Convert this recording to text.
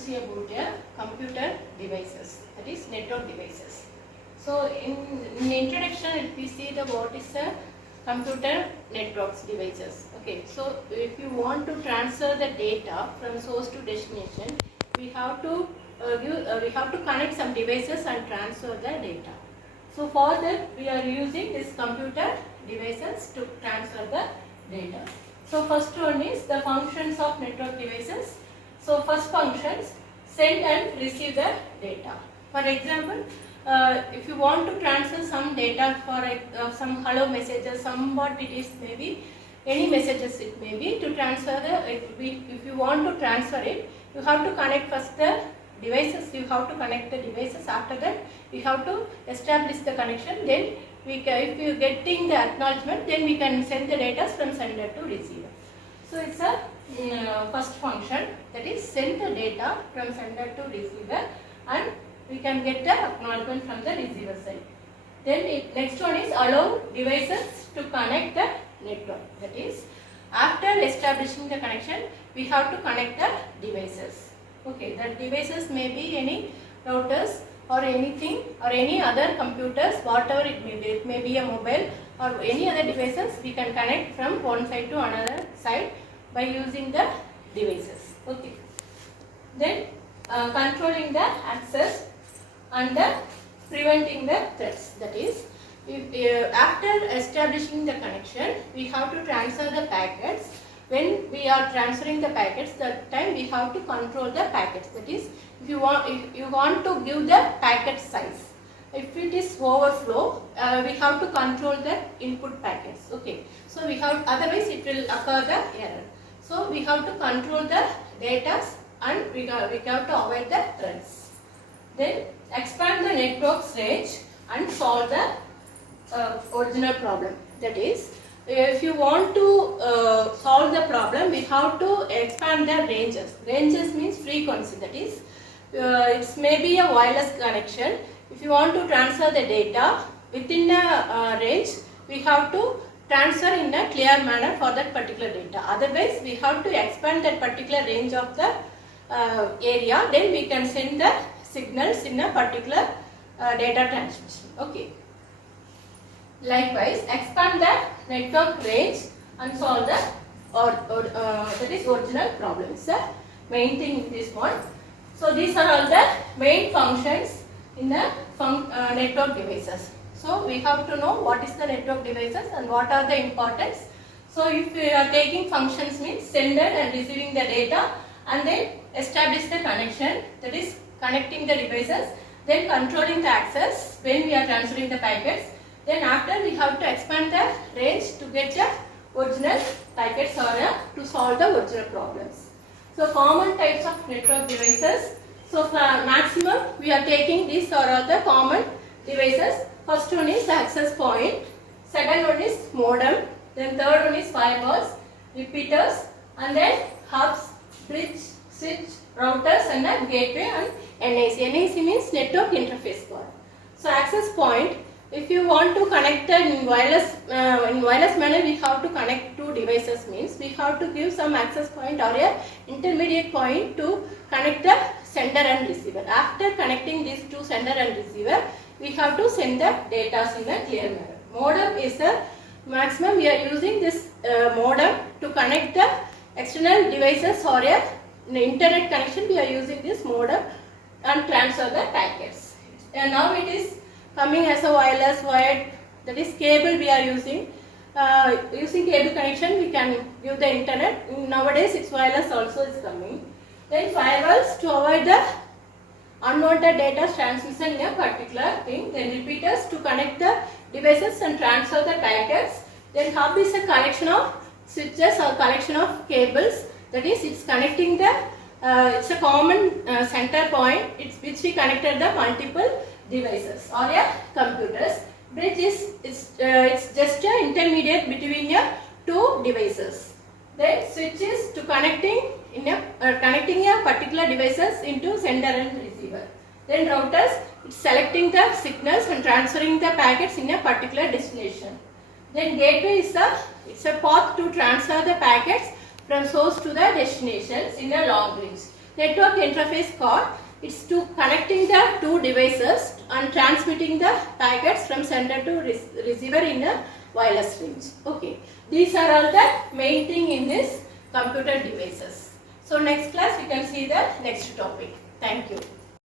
see about computer devices, that is network devices. So in introduction, if we see the what is a computer networks devices. Okay, so if you want to transfer the data from source to destination, we have to connect some devices and transfer the data. So for that we are using this computer devices to transfer the data. So first one is the functions of network devices. So first functions, send and receive the data. For example, if you want to transfer some data for some hello messages, somewhat it is maybe any messages it may be, to transfer if you want to transfer it, you have to connect first the devices, you have to connect the devices. After that you have to establish the connection, then if you getting the acknowledgement, then we can send the data from sender to receiver. So it's a first function, that is send the data from sender to receiver, and we can get the acknowledgement from the receiver side. Then next one is allow devices to connect the network. That is, after establishing the connection, we have to connect the devices. Okay, the devices may be any routers or anything or any other computers, whatever it may be. It may be a mobile or any other devices. We can connect from one side to another side by using the devices. Okay. Then controlling the access and preventing the threats. That is, after establishing the connection, we have to transfer the packets. When we are transferring the packets, that time we have to control the packets. That is, if you want to give the packet size. If it is overflow, we have to control the input packets. Okay, so otherwise it will occur the error. So we have to control the data and we have to avoid the threats. Then expand the network's range and solve the original problem. That is, if you want to solve the problem, we have to expand the ranges. Ranges means frequency. That is, it may be a wireless connection. If you want to transfer the data within a range, we have to transfer in a clear manner for that particular data. Otherwise, we have to expand that particular range of the area. Then we can send the signals in a particular data transmission. Okay. Likewise, expand the network range and solve the that is original problem. It's the main thing in this one. So these are all the main functions in the network devices. So we have to know what is the network devices and what are the importance. So if we are taking functions means sender and receiving the data, and then establish the connection, that is connecting the devices, then controlling the access when we are transferring the packets. Then after we have to expand the range to get the original packets or to solve the original problems. So common types of network devices. So for maximum we are taking these are all the common devices. First one is access point, second one is modem, then third one is firewalls, repeaters, and then hubs, bridge, switch, routers, and then gateway and NAC. NAC means network interface card. So access point, if you want to connect in wireless manner, we have to connect two devices means we have to give some access point or a intermediate point to connect the sender and receiver. After connecting these two sender and receiver, we have to send the data in a clear manner. Modem is a maximum. We are using this modem to connect the external devices or a internet connection. We are using this modem and transfer the packets. And now it is coming as a wireless wired, that is cable we are using. Using cable connection we can give the internet. Nowadays it's wireless also is coming. Then firewalls to avoid the unwanted data transmission in a particular thing. Then repeaters to connect the devices and transfer the packets. Then hub is a collection of switches or collection of cables. That is, it's connecting the it's a common center point which we connected the multiple devices or computers. Bridge is it's just an intermediate between two devices. Then switch is to connecting a particular devices into sender and receiver. Then routers, it's selecting the signals and transferring the packets in a particular destination. Then gateway is a path to transfer the packets from source to the destinations in a long range. network interface card. It's to connecting the two devices and transmitting the packets from sender to receiver in a wireless range. Okay, these are all the main thing in this computer devices. So next class we can see the next topic. Thank you.